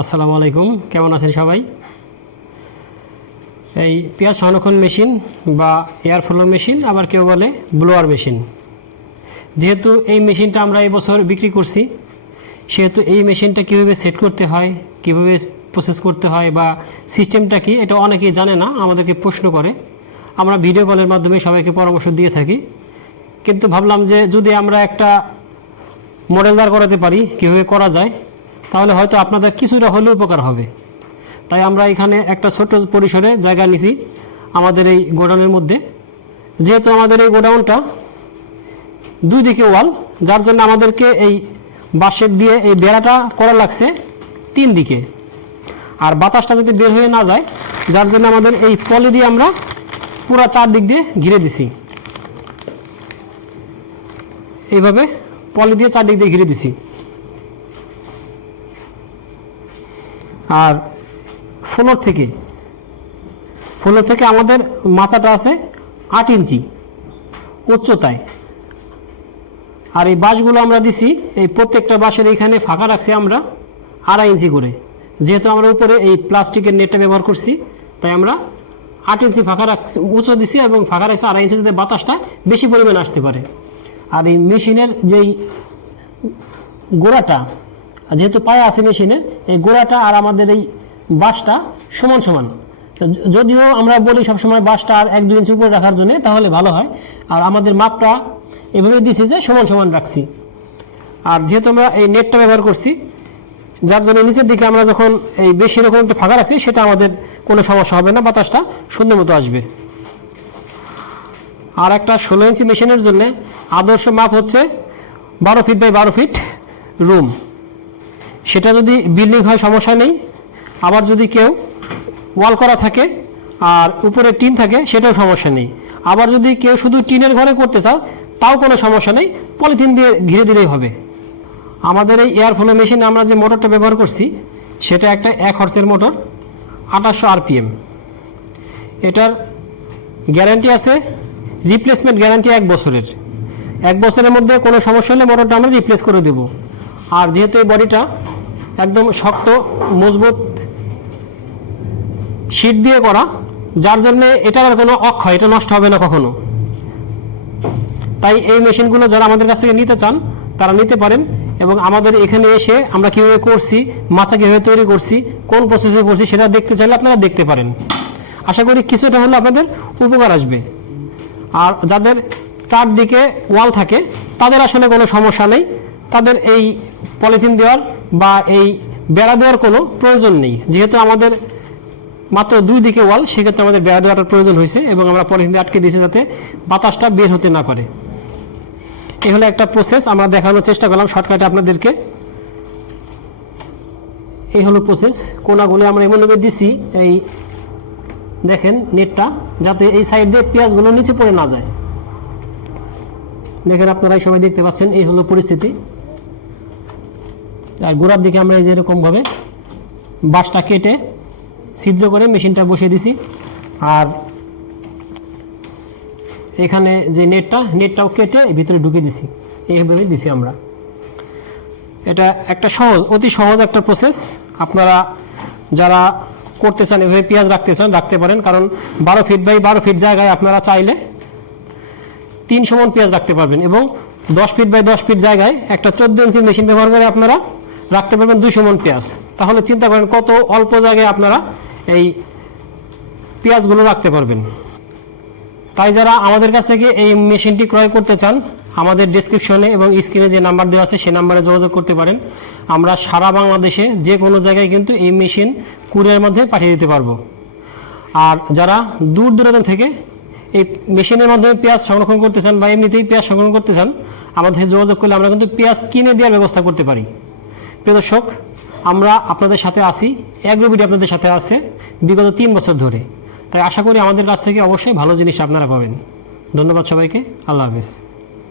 আসসালামু আলাইকুম, কেমন আছেন সবাই? এই পেঁয়াজ সংরক্ষণ মেশিন বা এয়ার ফ্লো মেশিন, আবার কেউ বলে ব্লোয়ার মেশিন। যেহেতু এই মেশিনটা আমরা এই বছর বিক্রি করছি, সেহেতু এই মেশিনটা কীভাবে সেট করতে হয়, কীভাবে প্রসেস করতে হয় বা সিস্টেমটা কি, এটা অনেকেই জানে না, আমাদেরকে প্রশ্ন করে। আমরা ভিডিও কলের মাধ্যমে সবাইকে পরামর্শ দিয়ে থাকি, কিন্তু ভাবলাম যে যদি আমরা একটা মডেল দাঁড় করাতে পারি কীভাবে করা যায়, তাহলে হয়তো আপনাদের কিছুটা হলেও উপকার হবে। তাই আমরা এখানে একটা ছোট পরিসরে জায়গা নিছি আমাদের এই গোডাউনের মধ্যে। যেহেতু আমাদের এই গোডাউনটা দুই দিকে ওয়াল, যার জন্য আমাদেরকে এই বাঁশের দিয়ে এই বেড়াটা করা লাগছে তিন দিকে, আর বাতাসটা যাতে বের হয়ে না যায়, যার জন্য আমাদের এই পলি দিয়ে আমরা পুরা চারদিক দিয়ে ঘিরে দিছি। এইভাবে পলি দিয়ে চারদিক দিয়ে ঘিরে দিছি। আর ফ্লোর থেকে আমাদের মাচাটা আছে 8 ইঞ্চি উচ্চতায়। আর এই বাঁশগুলো আমরা দিছি, এই প্রত্যেকটা বাঁশের এইখানে ফাঁকা রাখছি আমরা 2.5 ইঞ্চি করে। যেহেতু আমরা উপরে এই প্লাস্টিকের নেটটা ব্যবহার করছি, তাই আমরা 8 ইঞ্চি ফাঁকা রাখছি, উঁচু দিছি এবং ফাঁকা রাখছি 2.5 ইঞ্চি, যাতে বাতাসটা বেশি পরিমাণে আসতে পারে। আর এই মেশিনের যেই গোড়াটা, যেহেতু পায়া আছে মেশিনের, এই গোড়াটা আর আমাদের এই বাঁশটা সমান সমান। যদিও আমরা বলি সবসময় বাঁশটা আর 1-2 ইঞ্চি উপরে রাখার জন্য, তাহলে ভালো হয়। আর আমাদের মাপটা এভাবে দিছি যে সমান সমান রাখছি। আর যেহেতু আমরা এই নেটটা ব্যবহার করছি, যার জন্য নিচের দিকে আমরা যখন এই বেশি রকম একটু ফাঁকা রাখছি, সেটা আমাদের কোনো সমস্যা হবে না, বাতাসটা সুন্দর মতো আসবে। আর একটা 16 ইঞ্চি মেশিনের জন্য আদর্শ মাপ হচ্ছে 12 ফিট বাই 12 ফিট রুম। সেটা যদি বিল্ডিং হয় সমস্যা নেই, আবার যদি কেউ ওয়াল করা থাকে আর উপরে টিন থাকে, সেটাও সমস্যা নেই। আবার যদি কেউ শুধু টিনের ঘরে করতে চাও, তাও কোনো সমস্যা নেই, পলিথিন দিয়ে ঘিরে দিলেই হবে। আমাদের এই এয়ার ফ্লো মেশিনে আমরা যে মোটরটা ব্যবহার করছি, সেটা একটা 1 হর্সের মোটর, 2800 RPM। এটার গ্যারান্টি আছে, রিপ্লেসমেন্ট গ্যারান্টি 1 বছরের। 1 বছরের মধ্যে কোনো সমস্যা হলে মোটরটা আমরা রিপ্লেস করে দেব। আর যেহেতু এই বডিটা একদম শক্ত মজবুত শীট দিয়ে করা, যার জন্য এটার আর কোনো অক্ষয়, এটা নষ্ট হবে না কখনো। তাই এই মেশিনগুলো যারা আমাদের কাছ থেকে নিতে চান, তারা নিতে পারেন। এবং আমাদের এখানে এসে আমরা কীভাবে করছি, মাচা কীভাবে তৈরি করছি, কোন প্রসেসে করছি, সেটা দেখতে চাইলে আপনারা দেখতে পারেন। আশা করি কিছুটা হলে আপনাদের উপকার আসবে। আর যাদের চারদিকে ওয়াল থাকে, তাদের আসলে কোনো সমস্যা নেই, তাদের এই পলিথিন দেওয়ার বা এই বেড়া দেওয়ার কোনো প্রয়োজন নেই। যেহেতু আমাদের মাত্র 2 দিকে ওয়াল, সেক্ষেত্রে আমাদের বেড়া দেওয়াটার প্রয়োজন হয়েছে, এবং আমরা পলিথিন দিয়ে আটকে দিয়েছি যাতে বাতাসটা বের হতে না পারে। এই হলো একটা প্রসেস, আমরা দেখানোর চেষ্টা করলাম শর্টকাটে আপনাদেরকে। এই হলো প্রসেস। কোনাগুলো আমরা এমনভাবে দিছি, এই দেখেন নেটটা, যাতে এই সাইড দিয়ে পেঁয়াজগুলো নিচে পড়ে না যায়। দেখেন আপনারাই সবাই দেখতে পাচ্ছেন, এই হলো পরিস্থিতি। আর গোড়ার দিকে আমরা এই যেরকমভাবে বাঁশটা কেটে ছিদ্র করে মেশিনটা বসিয়ে দিছি। আর এখানে যে নেটটাও কেটে ভিতরে ঢুকে দিছি, এইভাবে দিছি আমরা। এটা একটা অতি সহজ একটা প্রসেস। আপনারা যারা করতে চান, এভাবে পেঁয়াজ রাখতে চান, রাখতে পারেন। কারণ 12 ফিট বাই 12 ফিট জায়গায় আপনারা চাইলে 300 মণ পেঁয়াজ রাখতে পারবেন, এবং 10 ফিট বাই 10 ফিট জায়গায় একটা 14 ইঞ্চি মেশিন ব্যবহার করে আপনারা রাখতে পারবেন 200 মণ পেঁয়াজ। তাহলে চিন্তা করেন কত অল্প জায়গায় আপনারা এই পেঁয়াজগুলো রাখতে পারবেন। তাই যারা আমাদের কাছ থেকে এই মেশিনটি ক্রয় করতে চান, আমাদের ডেসক্রিপশনে এবং স্ক্রিনে যে নাম্বার দেওয়া আছে, সেই নাম্বারে যোগাযোগ করতে পারেন। আমরা সারা বাংলাদেশে যে কোনো জায়গায় কিন্তু এই মেশিন কুরিয়ারের মধ্যে পাঠিয়ে দিতে পারবো। আর যারা দূর দূরান্ত থেকে এই মেশিনের মাধ্যমে পেঁয়াজ সংরক্ষণ করতে চান বা এমনিতেই পেঁয়াজ সংরক্ষণ করতে চান, আমাদের যোগাযোগ করলে আমরা কিন্তু পেঁয়াজ কিনে দেওয়ার ব্যবস্থা করতে পারি। প্রিয় দর্শক, আমরা আপনাদের সাথে আছি, অ্যাগ্রোবিডি আপনাদের সাথে আছে বিগত 3 বছর ধরে। তাই আশা করি আমাদের কাছ থেকে অবশ্যই ভালো জিনিস আপনারা পাবেন। ধন্যবাদ সবাইকে, আল্লাহ হাফেজ।